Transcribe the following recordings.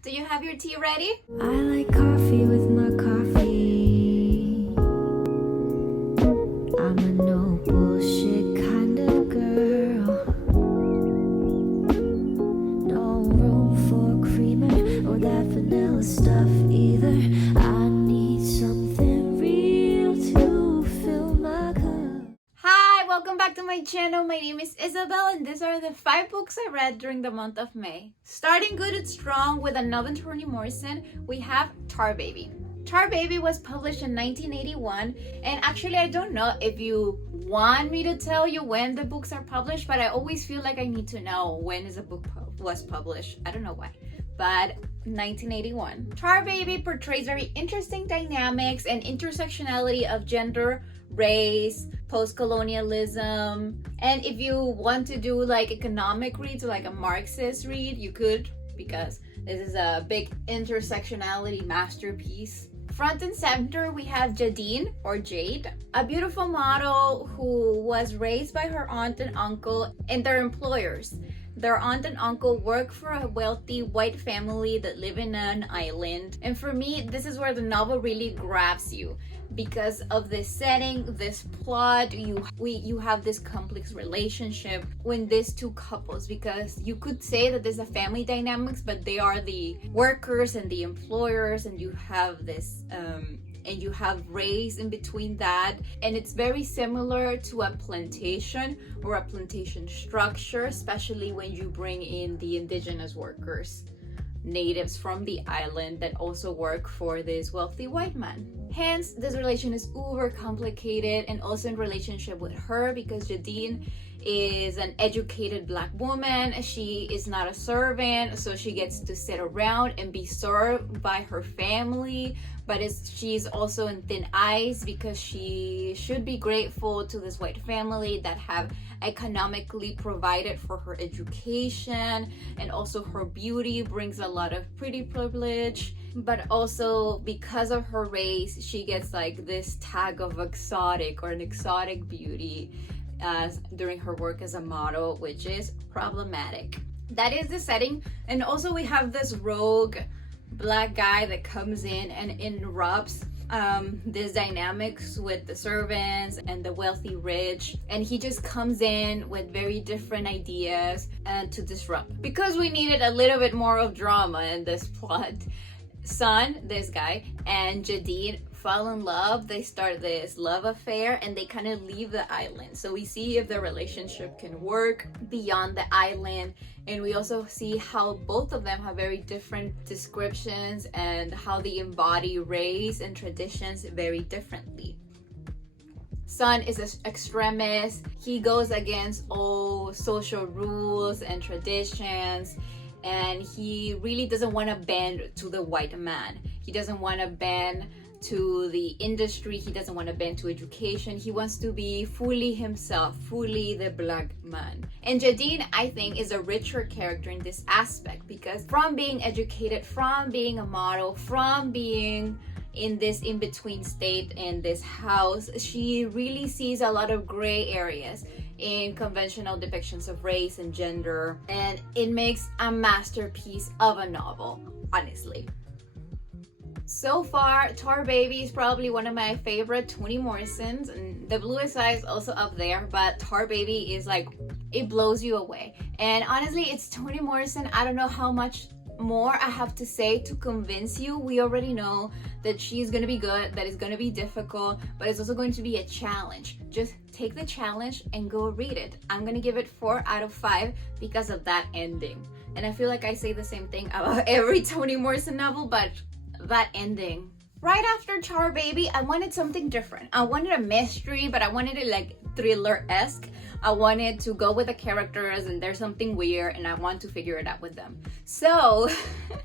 Do you have your tea ready? I like coffee with my coffee. I'm a no bullshit kind of girl. No room for creamer or that vanilla stuff either. I need something real to fill my cup. Hi, welcome back to my channel. My name is Isabel and these are the 5 books I read during the month of May. Starting good and strong with another Toni Morrison, we have Tar Baby. Tar Baby was published in 1981, and actually I don't know if you want me to tell you when the books are published, but I always feel like I need to know when is a book was published. I don't know why, but 1981. Tar Baby portrays very interesting dynamics and intersectionality of gender, race, post-colonialism, and if you want to do like economic reads or like a Marxist read, you could, because this is a big intersectionality masterpiece. Front and center, we have Jadine, or Jade, a beautiful model who was raised by her aunt and uncle and their employers. Their aunt and uncle work for a wealthy white family that live in an island. And for me, this is where the novel really grabs you. Because of this setting, this plot, you have this complex relationship with these two couples, because you could say that there's a family dynamics, but they are the workers and the employers, and you have this and you have race in between that, and it's very similar to a plantation or a plantation structure, especially when you bring in the indigenous workers, natives from the island that also work for this wealthy white man. Hence, this relation is uber complicated, and also in relationship with her, because Jadine is an educated black woman. She is not a servant, so she gets to sit around and be served by her family, but she's also in thin ice because she should be grateful to this white family that have economically provided for her education, and also her beauty brings a lot of pretty privilege, but also because of her race she gets like this tag of exotic or an exotic beauty during her work as a model, which is problematic. That is the setting. And also we have this rogue black guy that comes in and interrupts these dynamics with the servants and the wealthy rich, and he just comes in with very different ideas and to disrupt, because we needed a little bit more of drama in this plot. Sun, this guy, and Jadine fall in love. They start this love affair and they kind of leave the island, so we see if the relationship can work beyond the island. And we also see how both of them have very different descriptions and how they embody race and traditions very differently. Sun is an extremist. He goes against all social rules and traditions, and he really doesn't want to bend to the white man. He doesn't want to bend to the industry. He doesn't want to bend to education. He wants to be fully himself, fully the black man. And Jadine, I think, is a richer character in this aspect, because from being educated, from being a model, from being in this in-between state in this house, she really sees a lot of gray areas in conventional depictions of race and gender, and it makes a masterpiece of a novel, honestly. So far, Tar Baby is probably one of my favorite Toni Morrisons, and The Bluest Eye is also up there, but Tar Baby is like, it blows you away. And honestly, it's Toni Morrison. I don't know how much more I have to say to convince you. We already know that she's gonna be good, that it's gonna be difficult, but it's also going to be a challenge. Just take the challenge and go read it. I'm gonna give it 4 out of 5 because of that ending. And I feel like I say the same thing about every Toni Morrison novel, but that ending. Right after Tar Baby, I wanted something different. I wanted a mystery, but I wanted it like thriller-esque. I wanted to go with the characters and there's something weird and I want to figure it out with them. So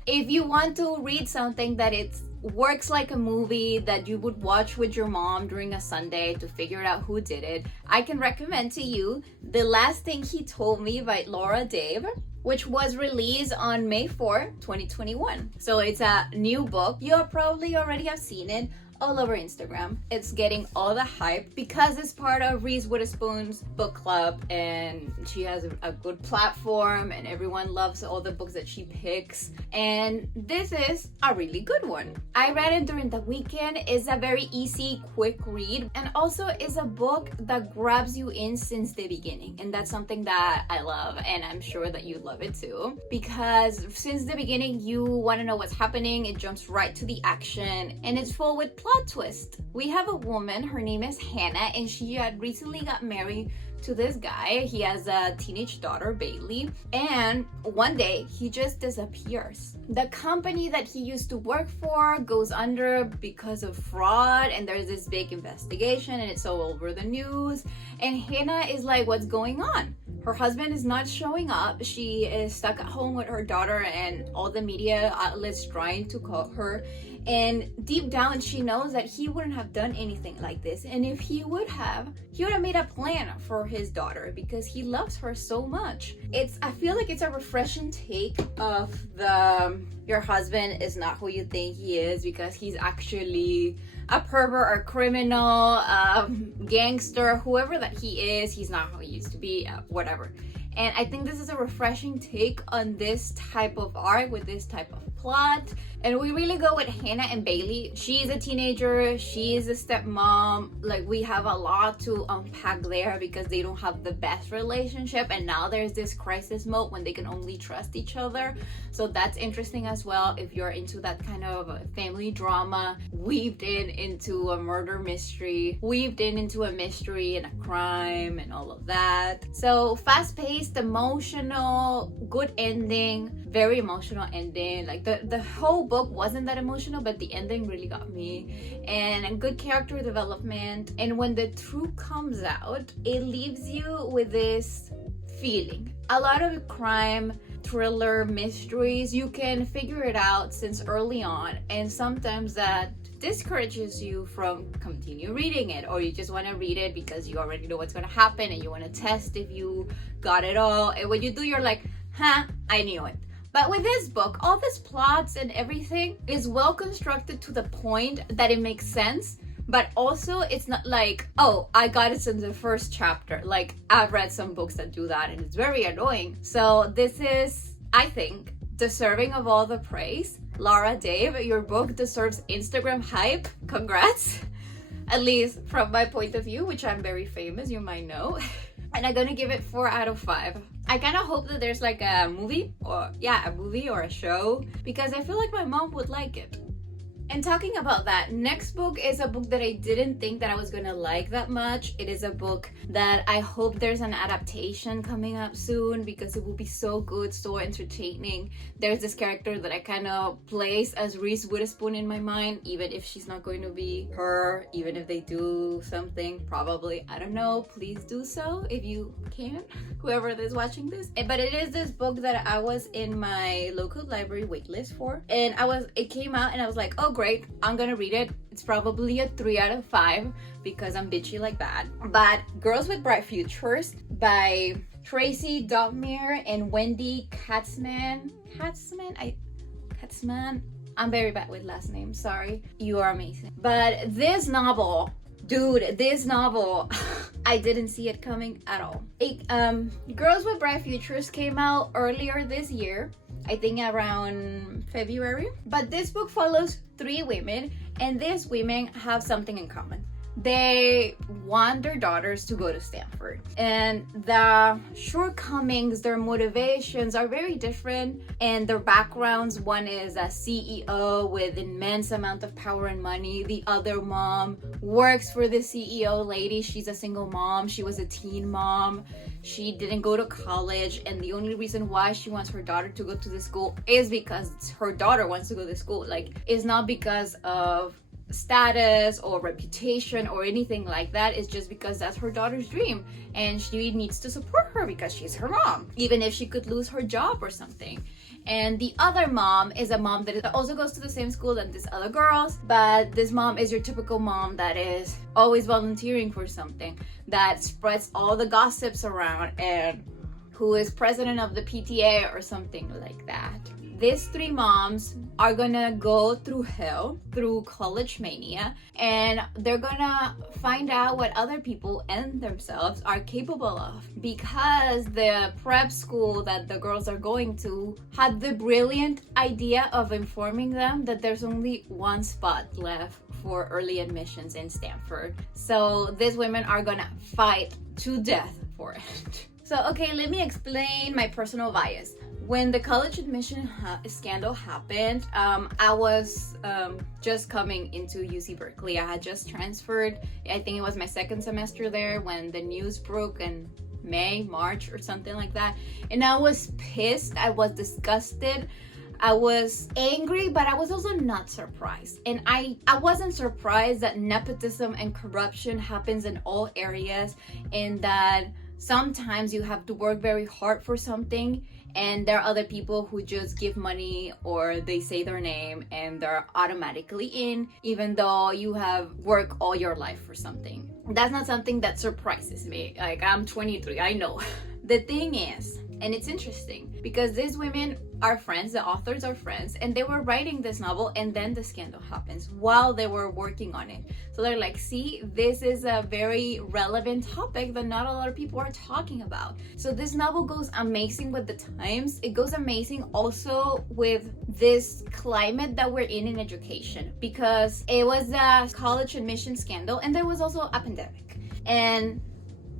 if you want to read something that it works like a movie that you would watch with your mom during a Sunday to figure out who did it, I can recommend to you The Last Thing He Told Me by Laura Dave, which was released on May 4, 2021. So it's a new book. You probably already have seen it. all over Instagram. It's getting all the hype because it's part of Reese Witherspoon's book club, and she has a good platform and everyone loves all the books that she picks, and this is a really good one. I read it during the weekend. It's a very easy, quick read, and also is a book that grabs you in since the beginning, and that's something that I love, and I'm sure that you love it too, because since the beginning you want to know what's happening. It jumps right to the action, and it's full with plot twist. We have a woman, her name is Hannah, and she had recently got married to this guy. He has a teenage daughter, Bailey, and one day he just disappears. The company that he used to work for goes under because of fraud, and there's this big investigation, and it's all over the news, and Hannah is like, what's going on? Her husband is not showing up. She is stuck at home with her daughter, and all the media outlets trying to call her. And deep down, she knows that he wouldn't have done anything like this. And if he would have made a plan for his daughter because he loves her so much. I feel like it's a refreshing take of your husband is not who you think he is, because he's actually a pervert or criminal, gangster, whoever that he is. He's not who he used to be, whatever. And I think this is a refreshing take on this type of art with this type of plot. And we really go with Hannah and Bailey. She's a teenager, she's a stepmom. Like, we have a lot to unpack there because they don't have the best relationship, and now there's this crisis mode when they can only trust each other. So that's interesting as well if you're into that kind of family drama weaved into a murder mystery, weaved into a mystery and a crime and all of that. So fast-paced, emotional, good ending, very emotional ending. Like the whole book wasn't that emotional, but the ending really got me, and good character development. And when the truth comes out, it leaves you with this feeling. A lot of crime, thriller, mysteries, you can figure it out since early on, and sometimes that discourages you from continue reading it, or you just want to read it because you already know what's going to happen and you want to test if you got it all, and when you do, you're like, I knew it. But with this book, all these plots and everything is well constructed to the point that it makes sense, but also it's not like, oh, I got it since the first chapter. Like, I've read some books that do that and it's very annoying. So this is, I think, deserving of all the praise. Laura Dave, your book deserves Instagram hype. Congrats. At least from my point of view, which I'm very famous, you might know. And I'm gonna give it 4 out of 5. I kind of hope that there's like a movie or a show, because I feel like my mom would like it. And talking about that, next book is a book that I didn't think that I was gonna like that much. It is a book that I hope there's an adaptation coming up soon, because it will be so good, so entertaining. There's this character that I kind of place as Reese Witherspoon in my mind, even if she's not going to be her, even if they do something, probably, I don't know, please do so if you can, whoever is watching this. But it is this book that I was in my local library waitlist for, and it came out and I was like, oh great, I'm gonna read it. It's probably a 3 out of 5 because I'm bitchy like that. But Girls with Bright Futures by Tracy Dotmere and Wendy Katzman. I'm very bad with last names, sorry. You are amazing. But this novel, dude, I didn't see it coming at all. Girls with Bright Futures came out earlier this year, I think around February. But this book follows 3 women, and these women have something in common. They want their daughters to go to Stanford, and the shortcomings, their motivations are very different, and their backgrounds. One is a CEO with immense amount of power and money. The other mom works for the CEO lady. She's a single mom. She was a teen mom. She didn't go to college, and the only reason why she wants her daughter to go to the school is because her daughter wants to go to school. Like, it's not because of status or reputation or anything like that. It's just because that's her daughter's dream, and she needs to support her because she's her mom, even if she could lose her job or something. And the other mom is a mom that also goes to the same school as these other girls, but this mom is your typical mom that is always volunteering for something, that spreads all the gossips around, and who is president of the PTA or something like that. these three moms are gonna go through hell, through college mania, and they're gonna find out what other people and themselves are capable of, because the prep school that the girls are going to had the brilliant idea of informing them that there's only one spot left for early admissions in Stanford. So these women are gonna fight to death for it. So okay, let me explain my personal bias. When the college admission scandal happened, I was just coming into UC Berkeley. I had just transferred. I think it was my second semester there when the news broke in March or something like that. And I was pissed. I was disgusted. I was angry, but I was also not surprised. And I wasn't surprised that nepotism and corruption happens in all areas, and that sometimes you have to work very hard for something, and there are other people who just give money or they say their name and they're automatically in, even though you have worked all your life for something. That's not something that surprises me. Like, I'm 23, I know. The thing is, and it's interesting because these women are friends, the authors are friends, and they were writing this novel, and then the scandal happens while they were working on it. So they're like, see, this is a very relevant topic that not a lot of people are talking about. So this novel goes amazing with the times. It goes amazing also with this climate that we're in education, because it was a college admission scandal and there was also a pandemic. And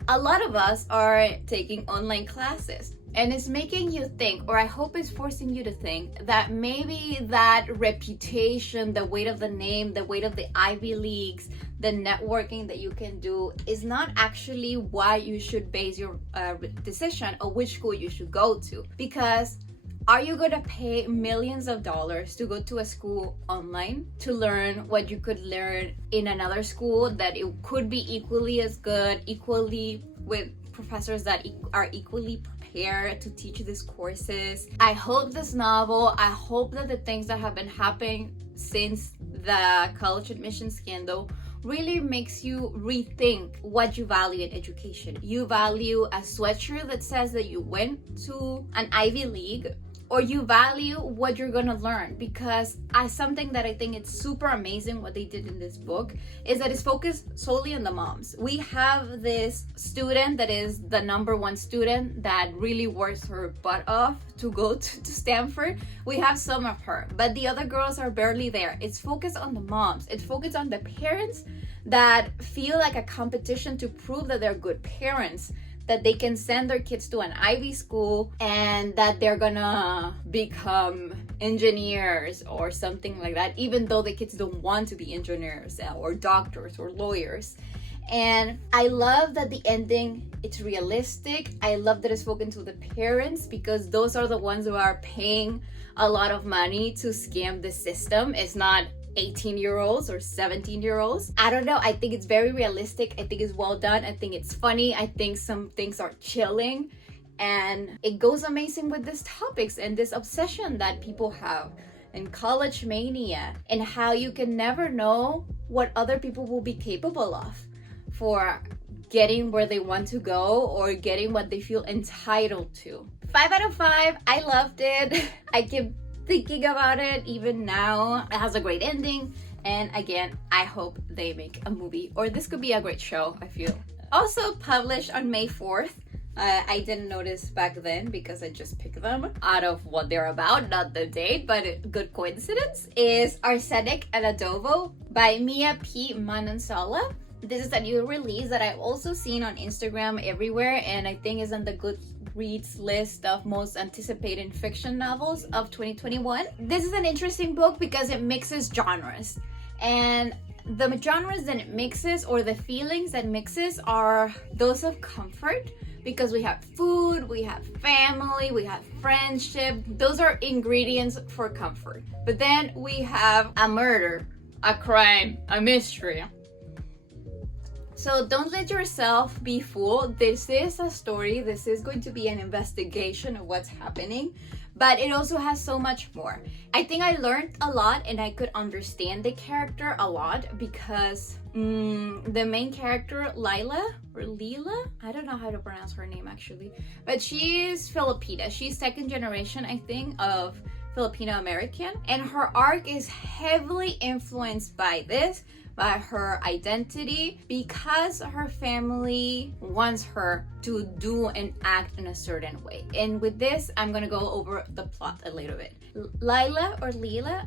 a lot of us are taking online classes. And it's making you think, or I hope it's forcing you to think, that maybe that reputation, the weight of the name, the weight of the Ivy Leagues, the networking that you can do is not actually why you should base your decision on which school you should go to. Because are you going to pay millions of dollars to go to a school online to learn what you could learn in another school that it could be equally as good, equally with professors that are equally prepared to teach these courses? I hope this novel, I hope that the things that have been happening since the college admission scandal really makes you rethink what you value in education. You value a sweatshirt that says that you went to an Ivy League, or you value what you're gonna learn. Because something that I think it's super amazing what they did in this book is that it's focused solely on the moms. We have this student that is the number one student that really works her butt off to go to Stanford. We have some of her, but the other girls are barely there. It's focused on the moms. It's focused on the parents that feel like a competition to prove that they're good parents, that they can send their kids to an Ivy school and that they're gonna become engineers or something like that, even though the kids don't want to be engineers or doctors or lawyers. And I love that the ending, it's realistic. I love that it's spoken to the parents, because those are the ones who are paying a lot of money to scam the system. It's not 18-year-olds or 17-year-olds. I don't know. I think it's very realistic. I think it's well done. I think it's funny. I think some things are chilling. And it goes amazing with these topics and this obsession that people have in college mania, and how you can never know what other people will be capable of for getting where they want to go or getting what they feel entitled to. 5 out of 5. I loved it. I keep thinking about it even now. It has a great ending, and again, I hope they make a movie, or this could be a great show, I feel. Also published on May 4th. I didn't notice back then because I just picked them out of what they're about, not the date, but a good coincidence, is Arsenic and Adobo by Mia P. Manansala. This is a new release that I've also seen on Instagram everywhere, and I think is on the Goodreads list of most anticipated fiction novels of 2021. This is an interesting book because it mixes genres, and the genres that it mixes, or the feelings that it mixes, are those of comfort, because we have food, we have family, we have friendship. Those are ingredients for comfort. But then we have a murder, a crime, a mystery. So don't let yourself be fooled. This is a story. This is going to be an investigation of what's happening, but it also has so much more. I think I learned a lot, and I could understand the character a lot, because the main character, Lila, I don't know how to pronounce her name actually, but she is Filipina. She's second generation, I think, of Filipino American, and her arc is heavily influenced by this, by her identity, because her family wants her to do and act in a certain way. And with this, I'm gonna go over the plot a little bit. Lila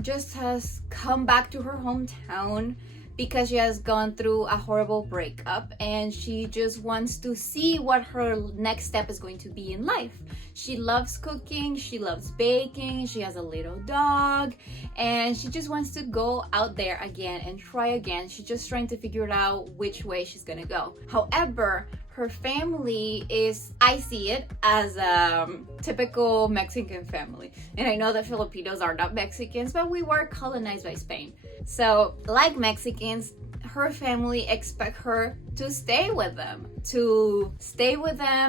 just has come back to her hometown because she has gone through a horrible breakup, and she just wants to see what her next step is going to be in life. She loves cooking, she loves baking, she has a little dog, and she just wants to go out there again and try again. She's just trying to figure out which way she's gonna go. However, her family is, I see it as a typical Mexican family. And I know that Filipinos are not Mexicans, but we were colonized by Spain. So like Mexicans, her family expect her to stay with them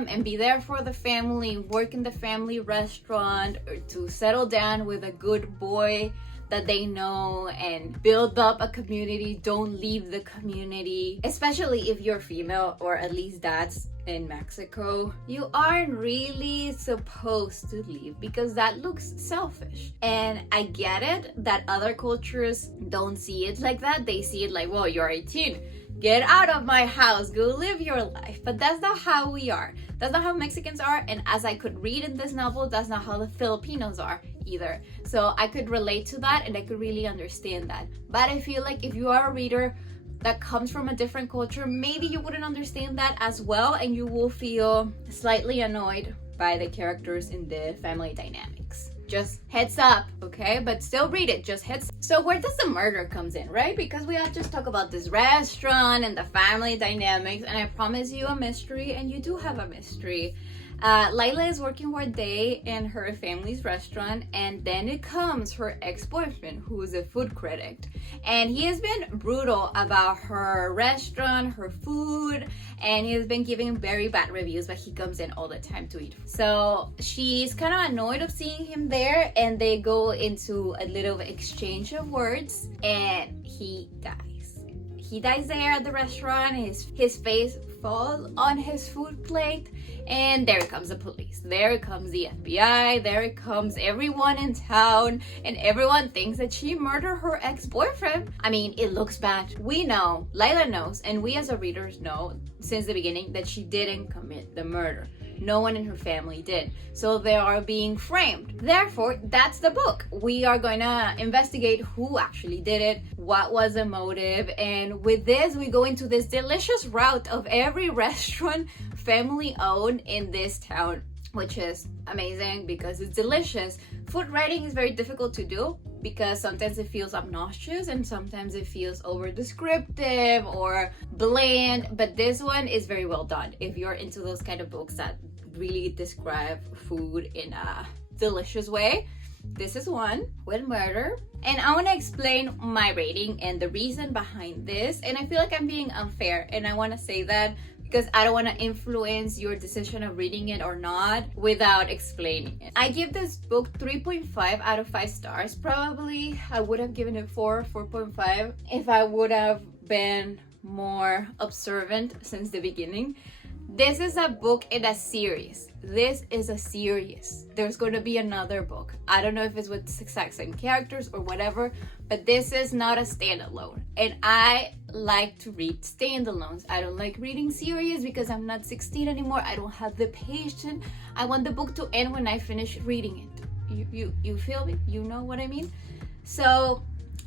and be there for the family, work in the family restaurant, or to settle down with a good boy that they know and build up a community. Don't leave the community, especially if you're female, or at least that's in Mexico. You aren't really supposed to leave because that looks selfish. And I get it that other cultures don't see it like that. They see it like, well, you're 18, get out of my house, go live your life. But that's not how we are. That's not how Mexicans are. And as I could read in this novel, that's not how the Filipinos are either. So I could relate to that and I could really understand that. But I feel like if you are a reader that comes from a different culture, maybe you wouldn't understand that as well, and you will feel slightly annoyed by the characters in the family dynamics. Just heads up, okay? But still read it, just heads up. So where does the murder comes in, right? Because we all just talk about this restaurant and the family dynamics, and I promise you a mystery, and you do have a mystery. Lila is working one day in her family's restaurant, and then it comes her ex-boyfriend, who is a food critic, and he has been brutal about her restaurant, her food, and he has been giving very bad reviews, but he comes in all the time to eat. So she's kind of annoyed of seeing him there, and they go into a little exchange of words, and he dies. He dies there at the restaurant. His face falls on his food plate, and there comes the police, there comes the FBI, there comes everyone in town, and everyone thinks that she murdered her ex-boyfriend. I mean, it looks bad. We know, Lila knows, and we as a readers know since the beginning that she didn't commit the murder. No one in her family did. So they are being framed. Therefore, that's the book. We are going to investigate who actually did it, what was the motive, and with this, we go into this delicious route of every restaurant family owned in this town, which is amazing because it's delicious. Food writing is very difficult to do because sometimes it feels obnoxious and sometimes it feels over descriptive or bland, but this one is very well done if you're into those kind of books that really describe food in a delicious way. This is one with murder, and I want to explain my rating and the reason behind this, and I feel like I'm being unfair, and I want to say that because I don't want to influence your decision of reading it or not without explaining it. I give this book 3.5 out of 5 stars. Probably I would have given it 4.5 if I would have been more observant since the beginning. This is a book in a series. This is a series. There's going to be another book. I don't know if it's with the exact same characters or whatever, but this is not a standalone. And I like to read standalones. I don't like reading series because I'm not 16 anymore. I don't have the patience. I want the book to end when I finish reading it. You feel me? You know what I mean? So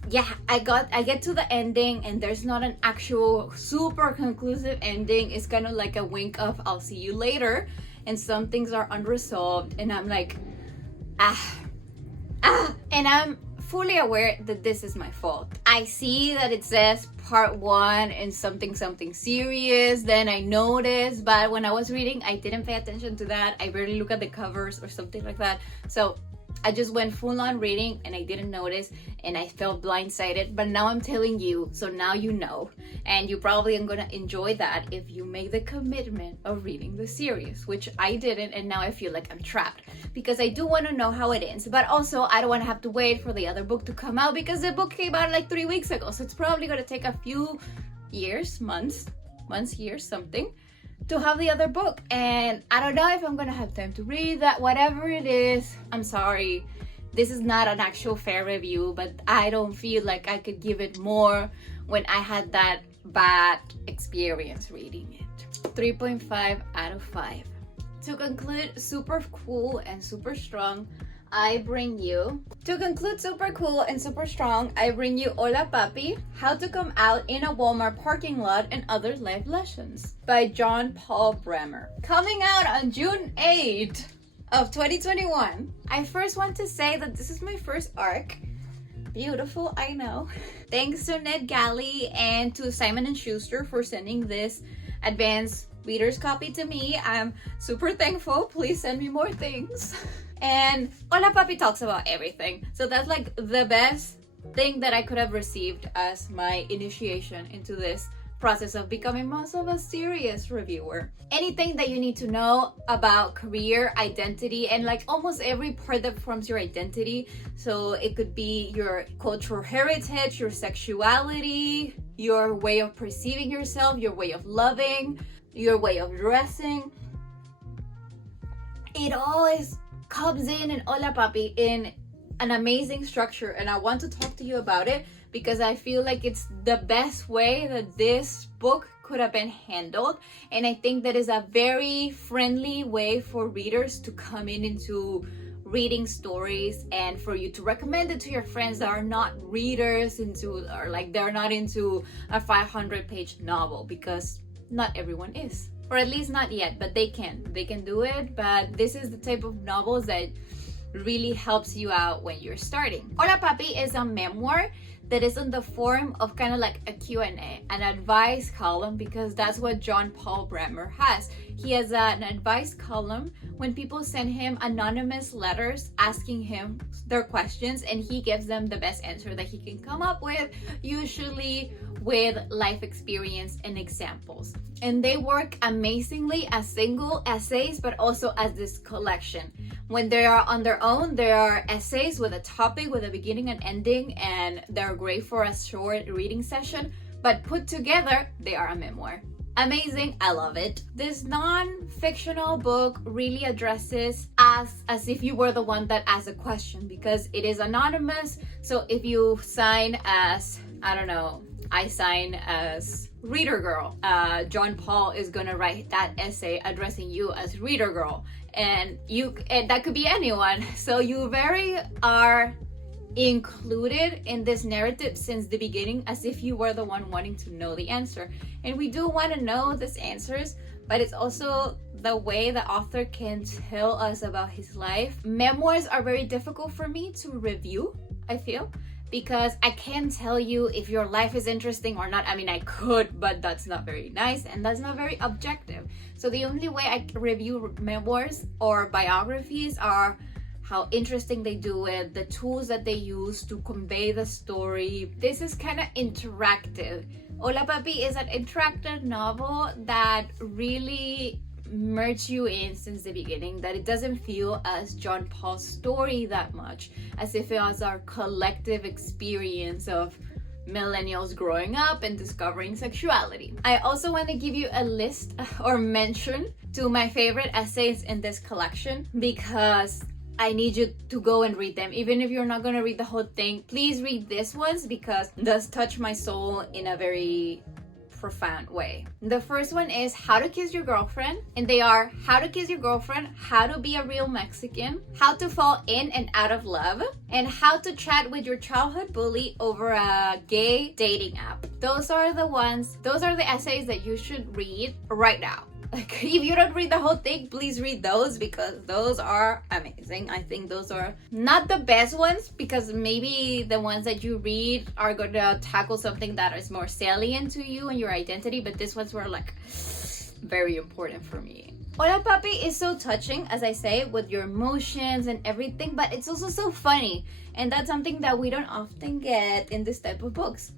yeah, I get to the ending and there's not an actual super conclusive ending. It's kind of like a wink of I'll see you later, and some things are unresolved and I'm like and I'm fully aware that this is my fault. I see that it says part 1 and something serious, then I noticed, but when I was reading I didn't pay attention to that. I barely look at the covers or something like that, so I just went full on reading and I didn't notice and I felt blindsided, but now I'm telling you, so now you know, and you probably are gonna enjoy that if you make the commitment of reading the series, which I didn't, and now I feel like I'm trapped because I do want to know how it ends, but also I don't want to have to wait for the other book to come out because the book came out like 3 weeks ago, so it's probably gonna take a few years, months, years, something, to have the other book, and I don't know if I'm gonna have time to read that. Whatever it is, I'm sorry. this is not an actual fair review, but I don't feel like I could give it more when I had that bad experience reading it. 3.5 out of 5. To conclude, super cool and super strong, I bring you Hola Papi, How to Come Out in a Walmart Parking Lot and Other Life Lessons by John Paul Bremer. Coming out on June 8th of 2021. I first want to say that this is my first arc. Beautiful, I know. Thanks to Ned Galley and to Simon & Schuster for sending this advanced reader's copy to me. I'm super thankful. Please send me more things. And Hola Papi talks about everything. So that's like the best thing that I could have received as my initiation into this process of becoming most of a serious reviewer. Anything that you need to know about career, identity, and like almost every part that forms your identity. So it could be your cultural heritage, your sexuality, your way of perceiving yourself, your way of loving, your way of dressing. It always comes in Hola Papi in an amazing structure, and I want to talk to you about it because I feel like it's the best way that this book could have been handled, and I think that is a very friendly way for readers to come into reading stories and for you to recommend it to your friends that are not readers or like they're not into a 500-page novel, because not everyone is, or at least not yet, but they can do it. But this is the type of novels that really helps you out when you're starting. Hola Papi is a memoir that is in the form of kind of like a Q&A, an advice column, because that's what John Paul Bremer has. He has an advice column when people send him anonymous letters asking him their questions, and he gives them the best answer that he can come up with, usually with life experience and examples. And they work amazingly as single essays, but also as this collection. When they are on their own, they are essays with a topic, with a beginning and ending, and they're great for a short reading session, but put together, they are a memoir. Amazing, I love it. This non-fictional book really addresses as if you were the one that asked a question, because it is anonymous. So if you sign as, I don't know, I sign as Reader Girl, John Paul is gonna write that essay addressing you as Reader Girl, and that could be anyone. So you very are included in this narrative since the beginning, as if you were the one wanting to know the answer. And we do want to know these answers, but it's also the way the author can tell us about his life. Memoirs are very difficult for me to review, I feel, because I can't tell you if your life is interesting or not. I mean, I could, but that's not very nice and that's not very objective. So the only way I review memoirs or biographies are how interesting they do it, the tools that they use to convey the story. This is kind of interactive. Hola Papi is an interactive novel that really merge you in since the beginning, that it doesn't feel as John Paul's story that much, as if it was our collective experience of millennials growing up and discovering sexuality. I also want to give you a list or mention to my favorite essays in this collection, because I need you to go and read them. Even if you're not going to read the whole thing, please read these ones, because it does touch my soul in a very profound way. The first one is How to Kiss Your Girlfriend, and they are How to Kiss Your Girlfriend, How to Be a Real Mexican, How to Fall in and Out of Love, and How to Chat with Your Childhood Bully Over a Gay Dating App. Those are the essays that you should read right now. Like, if you don't read the whole thing, please read those, because those are amazing. I think those are not the best ones, because maybe the ones that you read are going to tackle something that is more salient to you and your identity, but these ones were like very important for me. Hola Papi is so touching, as I say, with your emotions and everything, but it's also so funny, and that's something that we don't often get in this type of books.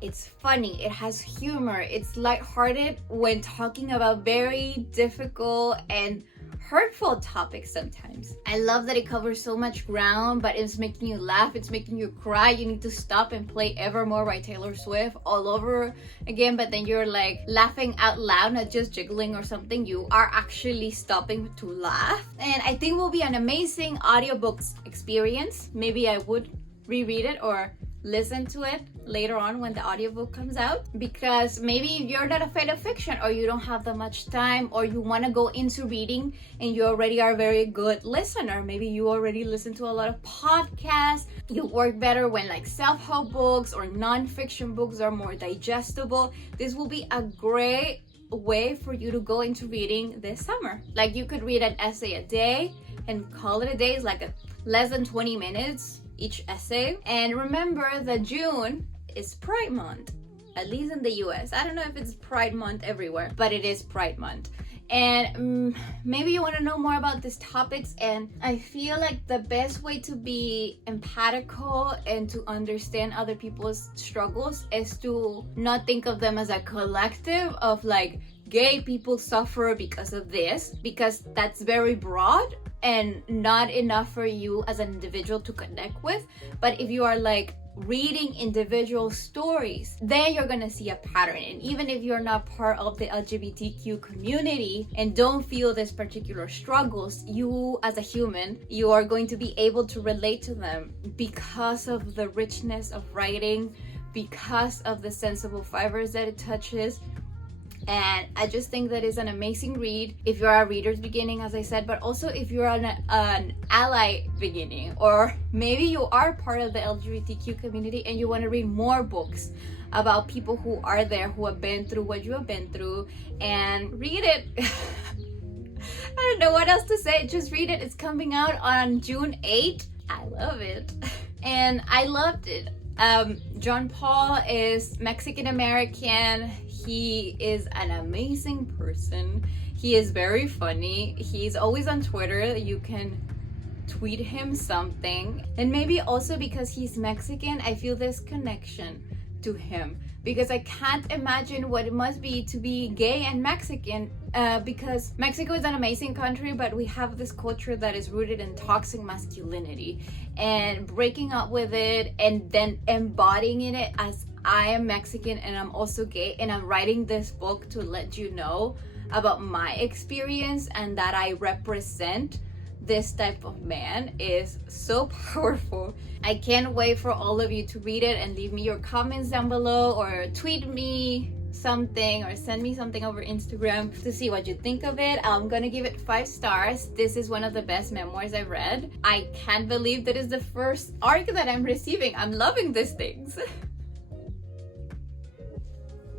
It's funny, it has humor, it's lighthearted when talking about very difficult and hurtful topics sometimes. I love that it covers so much ground, but it's making you laugh, it's making you cry. You need to stop and play Evermore by Taylor Swift all over again, but then you're like laughing out loud, not just jiggling or something. You are actually stopping to laugh. And I think will be an amazing audiobooks experience. Maybe I would reread it or listen to it later on when the audiobook comes out, because maybe you're not afraid of fiction, or you don't have that much time, or you want to go into reading and you already are a very good listener. Maybe you already listen to a lot of podcasts. You work better when like self-help books or non-fiction books are more digestible. This will be a great way for you to go into reading this summer. Like you could read an essay a day and call it a day. It's like less than 20 minutes each essay. And remember that June is Pride Month, at least in the US. I don't know if it's Pride Month everywhere, but it is Pride Month. And maybe you want to know more about these topics, and I feel like the best way to be empathical and to understand other people's struggles is to not think of them as a collective of like gay people suffer because of this, because that's very broad and not enough for you as an individual to connect with. But if you are like reading individual stories, then you're gonna see a pattern. And even if you're not part of the LGBTQ community and don't feel this particular struggles, you as a human, you are going to be able to relate to them because of the richness of writing, because of the sensible fibers that it touches. And I just think that is an amazing read if you're a reader's beginning, as I said, but also if you're an ally beginning, or maybe you are part of the LGBTQ community and you want to read more books about people who are there, who have been through what you have been through, and read it. I don't know what else to say, just read it. It's coming out on June 8th. I love it. And I loved it. John Paul is Mexican American. He is an amazing person. He is very funny. He's always on Twitter. You can tweet him something. And maybe also because he's Mexican, I feel this connection to him, because I can't imagine what it must be to be gay and Mexican, because Mexico is an amazing country, but we have this culture that is rooted in toxic masculinity, and breaking up with it and then embodying in it as I am Mexican and I'm also gay, and I'm writing this book to let you know about my experience and that I represent this type of man is so powerful. I can't wait for all of you to read it and leave me your comments down below, or tweet me something, or send me something over Instagram to see what you think of it. I'm gonna give it 5 stars. This is one of the best memoirs I've read. I can't believe that is the first arc that I'm receiving. I'm loving these things.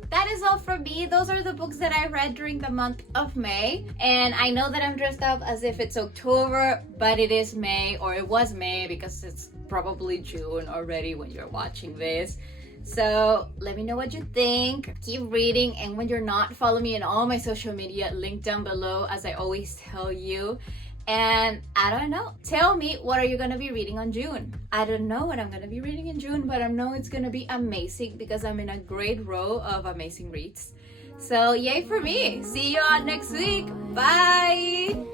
That is all from me. Those are the books that I read during the month of May. And I know that I'm dressed up as if it's October, but it is May, or it was May, because it's probably June already when you're watching this. So let me know what you think. Keep reading, and when you're not, follow me on all my social media, link down below, as I always tell you. And I don't know, tell me, what are you gonna be reading on June? I don't know what I'm gonna be reading in June, but I know it's gonna be amazing because I'm in a great row of amazing reads. So yay for me. See you all next week. Bye.